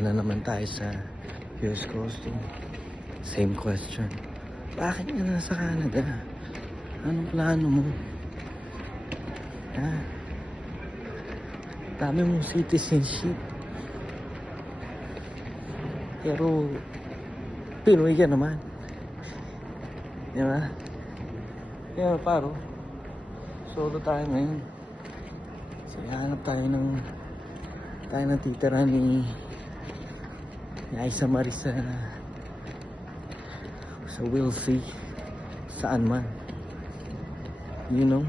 Punta na naman tayo sa US Coasting. Same question. Bakit ka nasa Canada? Anong plano mo? Ha? Dami mong citizenship. Pero Pinoy ka naman. Di ba? Kaya paro, solo tayo ngayon. Sige, hanap tayo ng titira ni Aisa Marisa sa Wilsey, saan man, you know.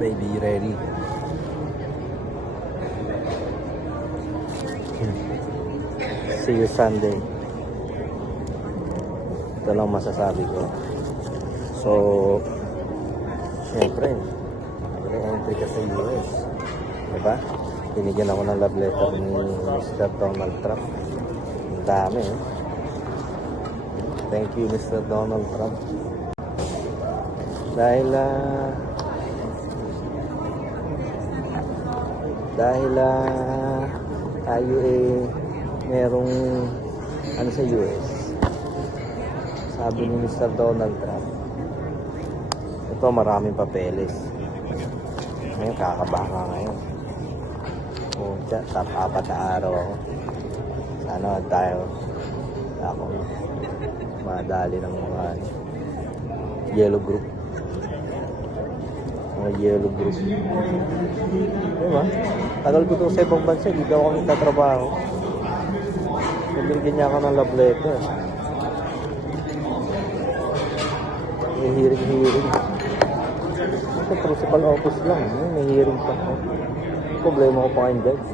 Baby, ready? See you Sunday. Ito lang masasabi ko. So, syempre, entry ka sa US, diba? Binigyan ako ng love letter ni Mr. Donald Trump. Ang dami, eh. Thank you, Mr. Donald Trump. Dahil tayo merong sa US. Sabi ni Mr. Donald Trump, ito maraming papeles. Ngayon kakabaka ngayon. O, top 4 na araw ako. Sana tayo ako madali ng mga yellow group. Mga yellow group. Diba? Tagal ko ito sa ibang bansa, hindi daw kami tatrabaho. Nabigyan niya ako ng love letter. May hearing. Ito principal office lang. May hearing pa ako. Problema ko pa kayo guys.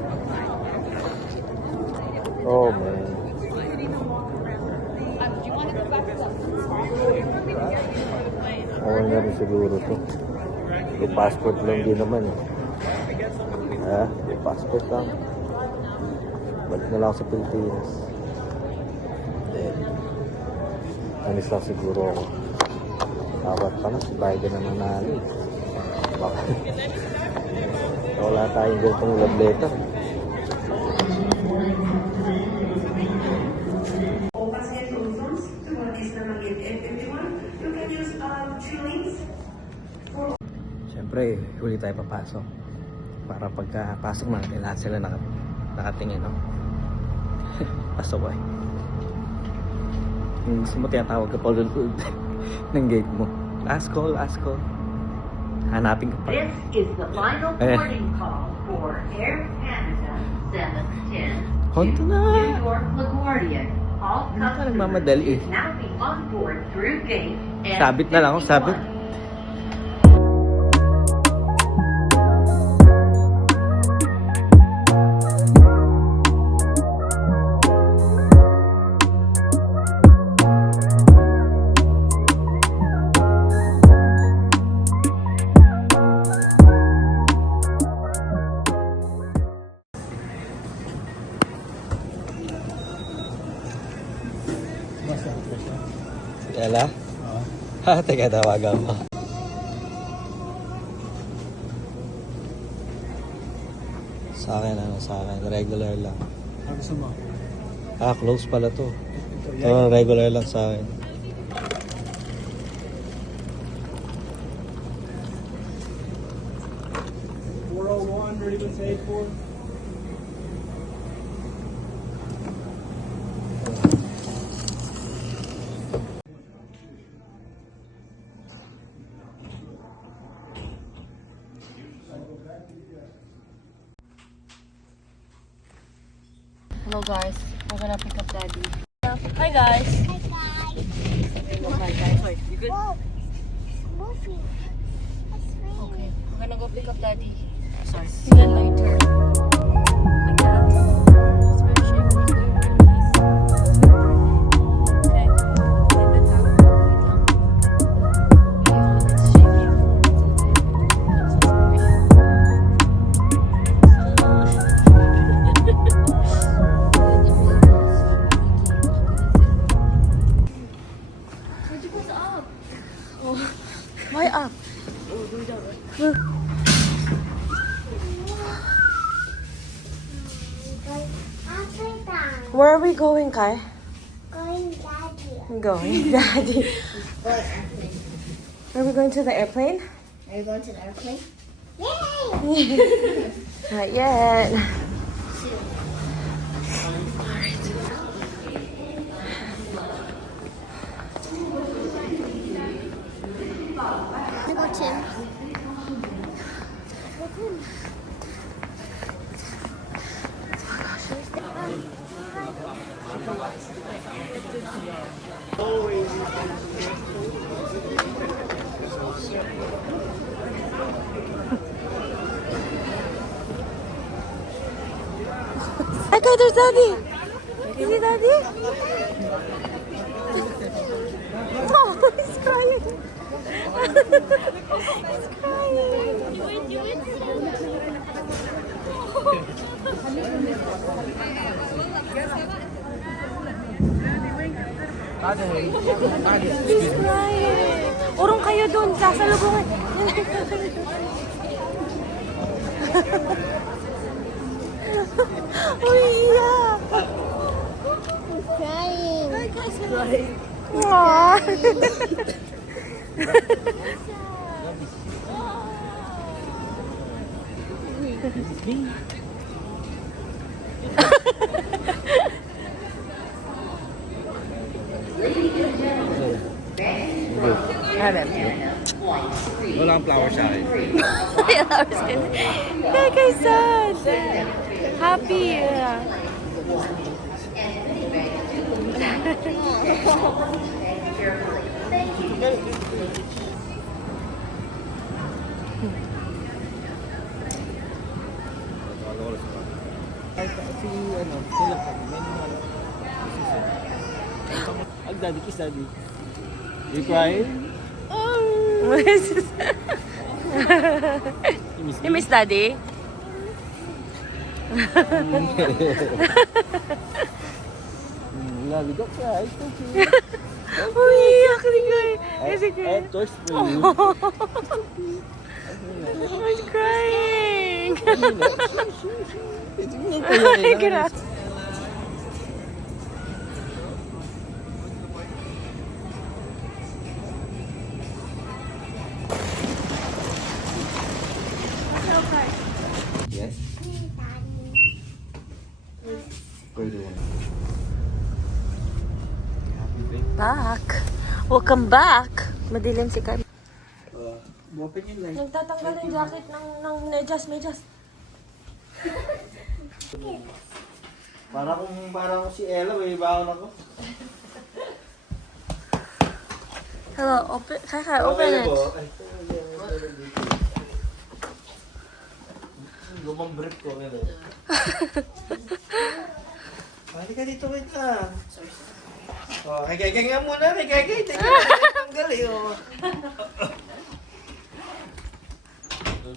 Oh man. Okay na rin siguro to. Yung passport lang din naman eh. Yung passport lang. Balik na lang sa Pilipinas. Then, anis lang siguro ako. Tawad pa na, si Biden naman nalo eh. Bakit? Wala tayong ganitong love letter. Siyempre, huli tayo papasok. Para pagkapasok natin, lahat sila nakatingin, no? Pasok eh. Gusto mo tinatawag ka pa ulit ng gate mo. Last call. Hanapin ka pa. This is the final boarding call for Air Canada 710 Honto na! New York LaGuardia. All Hindi ka customers nagmamadali eh. is now be on board through gate Sabit na lang ako, sabit. F51. Kala? Oo. Teka, tawagan ko. Sa akin, regular lang. Gusto mo? Close pala to. Ito, regular lang sa akin. Ready to say for? Hello guys, we're gonna pick up Daddy. Hi guys. Hi guys. Wait, you good? Movie. It's raining. Okay, we're gonna go pick up Daddy. Sorry. See you later. My cat. It's very shaky. Very nice. Okay. Wait lang. Yeah, it's shaky. Why up? going, Kai? Going daddy. Going, Daddy. Are we going to the airplane? Are you going to the airplane? Yay! Not yet. I go Tim. Hi, Kai, there's Daddy. Is he Daddy? Oh, he's crying. He's crying. He's crying. Urong kayo dun, sasalubungan. Uy, iyak. Crying. Aww. Walang flower sa akin. I was gonna. Kay sad. Happy. Daddy, kiss daddy. You crying? You miss Daddy? Love you, don't cry. It's okay. Uy, iyak ni Kai. Kasi I have toys for you. I'm crying. Ay, Ay, grabe. Yes? Where do you want? Back. Welcome back. Madilim si Kai. Open yung light. Nagtatanggal ng jacket ng medyas. Para kung si Ella, may baon ako. Hello, open. Kai, open it. Lumang brief ko, Ella. Halika dito, wait lang. Oh, kay nga muna, kay. Tanggal eh, oh.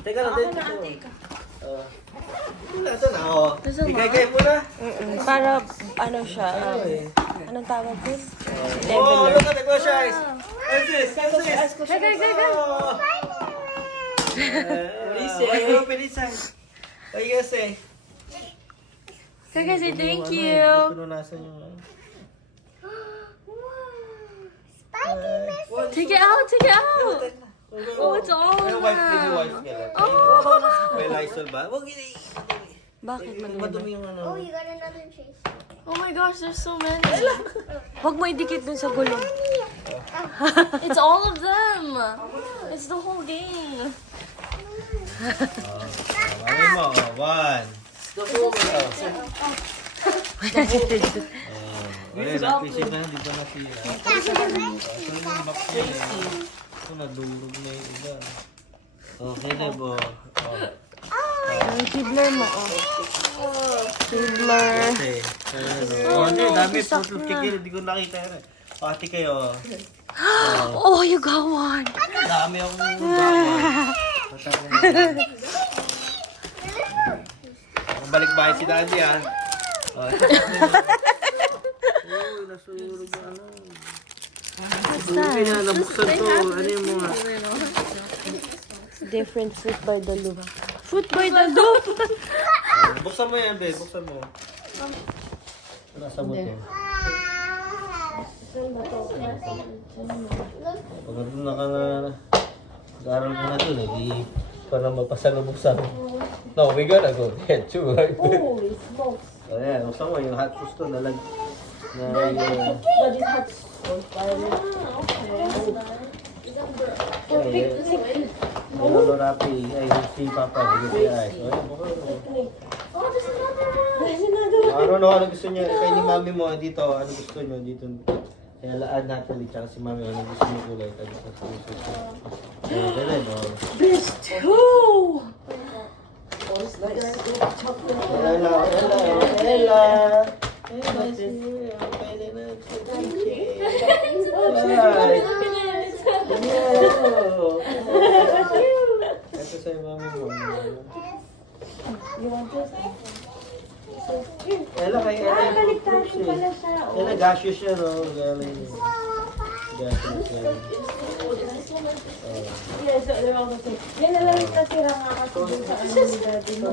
Teka lang, teka. Ito na, oh. Kay muna. Para, ano siya, eh. anong tawag ko? Oh, look at the close your eyes. What's this? Kai. Oh. What you open inside? What you gonna say? Kai, say thank you. Pinunasan yung... Take it out. Oh, it's all May wife din yung wife nila. Oh. May Lysol ba? Huwag Bakit madumi? madumi yung ano. Oh, you got another trace. Oh my gosh, there's so many. Huwag mo idikit dun sa gulong. It's all of them. It's the whole game. Ano mo? One. Wala, napisip na, di ba nasira? Ito, nadurog na yung iba. Okay na po. Yung Kibler mo, Kibler. Okay. Hindi, dami. Fruit cake, hindi ko nakita yun. Pati kayo. Oh, you got one. Dami akong gawin. Balik bahay si Daddy, ah. Uy, nasurog na ano. Buki na, nabuksan to. Ano yung mga... Different fruit by the lupa. Fruit by the loop. Buksan mo yan, babe. Buksan mo. Nasa mo to. Pag na ka na, nag-aaral ko na to, di pa na mapasalubog sa akin. No, we gotta go there too, right? Holy smokes. Ayan, gusto mo yung hot sauce to, nalag... Na But it has Lolo Rapi, ay si Papa, hindi siya ay. Oh, there's another one. I don't know ano gusto niya, kay ni Mami mo dito, ano gusto niyo dito. Kaya laan natin tsaka si Mami, ano gusto niyo kulay, tayo sa suso. Kaya no. There's two. Ella, Ella. Ito sa'yo, Mami mo. You want this? Ella, kay Ella. Baliktad ko pala siya. Ella, gaseous siya, no? Gaseous siya. Yes, they're all the same. Yan na lang yung natira nga kasi dun sa ano ni Daddy mo.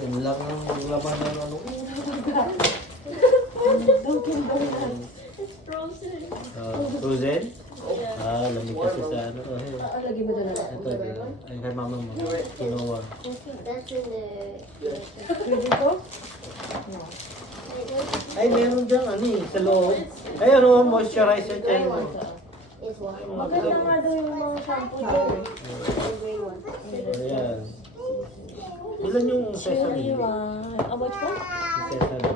Yan lang ang laman ng ano. Dunkin Donuts. It's frozen. Frozen? Ah, lamig kasi sa ano. Lagi mo doon na. Ito, ay kay mama mo. Kinuha. That's in the. Pwede ko? Ay, meron dyan ano eh, sa loob. Ay, ano, moisturizer tayo. It's one. Maganda nga daw yung mga shampoo doon. The green one. Ayan. Ilan yung sesame? How much po? Yung sesame.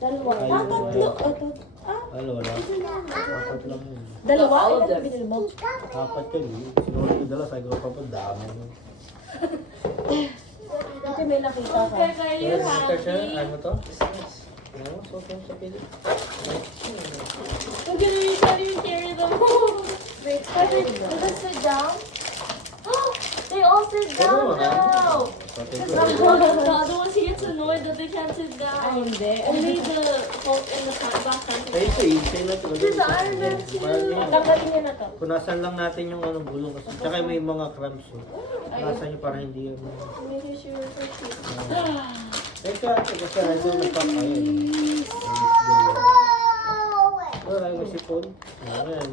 Dalawa. Ay, Tatlo. Ito. Ano, wala? Apat lang yun. Dalawa? Ilan binili mo? Apat yun eh. Sinuli ko dala, sabi ko pa po, dami. Ito may nakita ka. Are you happy? Ano to? Ano, so sa pili. Look at me, how do you carry them home? Wait, does it sit down? They all sit down now! The other ones, he gets annoyed that they can't sit down. Only the folk in the back can't Ay, sit isa na ito. There's the Iron Man too. Tanggalin niya na to. Punasan lang natin yung anong gulong kasi. Tsaka may mga cramps. Punasan nyo para hindi yung... Making sure it's okay. Ay, kasi ito nagpapayun. Ay, may sipon. Ayan.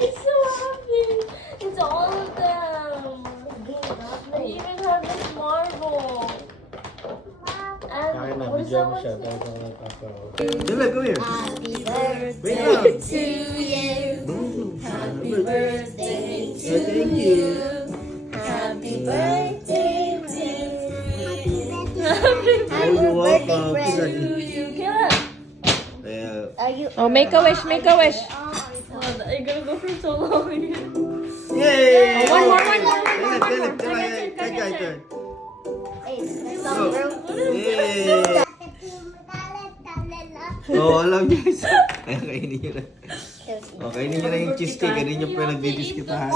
It's so happy. It's all of them. They even have this marble. And Kaya na, what is bigyan that mo one? siya. Dahil ko nagpapayun. Dila, come here. Happy birthday Wait up. to you. Happy birthday to Thank you. Happy birthday to you. Oh, you're welcome. Pizza din. Yeah. Kaya, Are you? Oh, make a wish, make a wish. You're gonna go for so long. yay! One more. Philip, kay turn. Hey, that's all, bro. Yay! Oh, alam niyo. Kaya kainin niyo na. Okay, kainin niyo na yung cheesecake. Hindi niyo pa nagdidiskitahan.